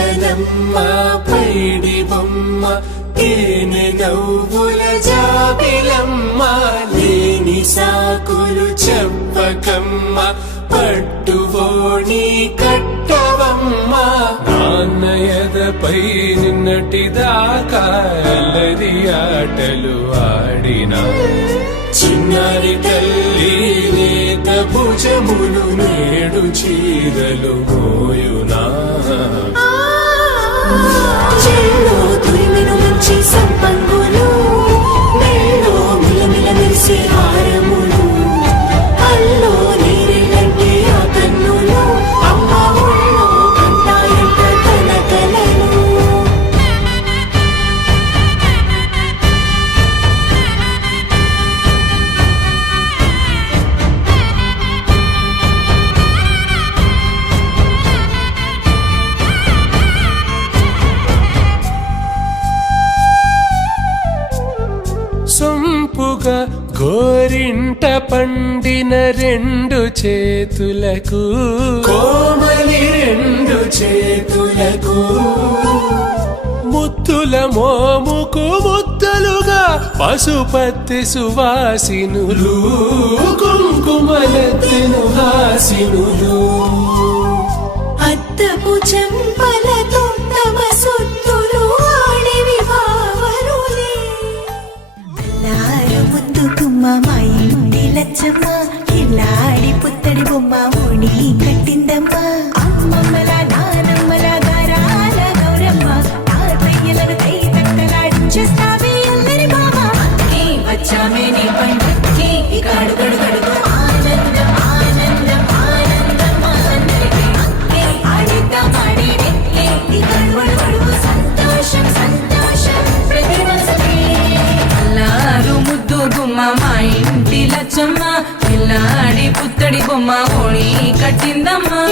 చిలకలమ్మ పైడి బొమ్మ తేనె నవ్వుల జాబిలమ్మ లేని సాకులు చెప్పకమ్మ పట్టువోణి కట్టవమ్మ నాన్నయదపై నిన్నటిదాకా అల్లరి ఆటలు ఆడినా చిన్నారి తల్లి లేత భుజములు నేడు చీరలు మోయునా తురిమిను మంచి సంపంగులు మెల్లో మిలమిల మెరిసే హారములు అల్లో నీరెళ్ళంటే ఆ కన్నులు అమ్మ ఒళ్ళో కంటాయంట తన కలలు సొంపుగా గోరింట పండిన రెండు చేతులకు కోమలి రెండు చేతులకు ముత్తుల మోముకు ముద్దలుగా పశుపతి సువాసినులు కుంకుమలెత్తెను హాసినులు అద్దపు చెంపలతో తమ సుత్తులు ఆడివి భావరులే ముద్దుకుమ్మ మా ఇంటి లచ్చమ్మ ఇల్లాడి పుత్తడి బొమ్మ ఓణి కట్టిందమ్మా అమ్మమ్మల నానమ్మల గారాల గౌరమ్మ తాతయ్యలను కై తట్టలాడించేస్తావే అల్లరి బామ వచ్చామే నీ పండుగకి ఇక అడుగడుగడుగు ఆనందం ఆనందం ఆనందం అందరికీ ఆడిద్దాం ఆడి ఇక అడుగడుగడుగు సంతోషం సంతోషం ప్రతి మనసుకి అల్లారు ముద్దు గుమ్మ మా ఇంటి లచ్చమ్మ పిల్లాడి పుత్తడి బొమ్మ ఓణి కట్టిందమ్మా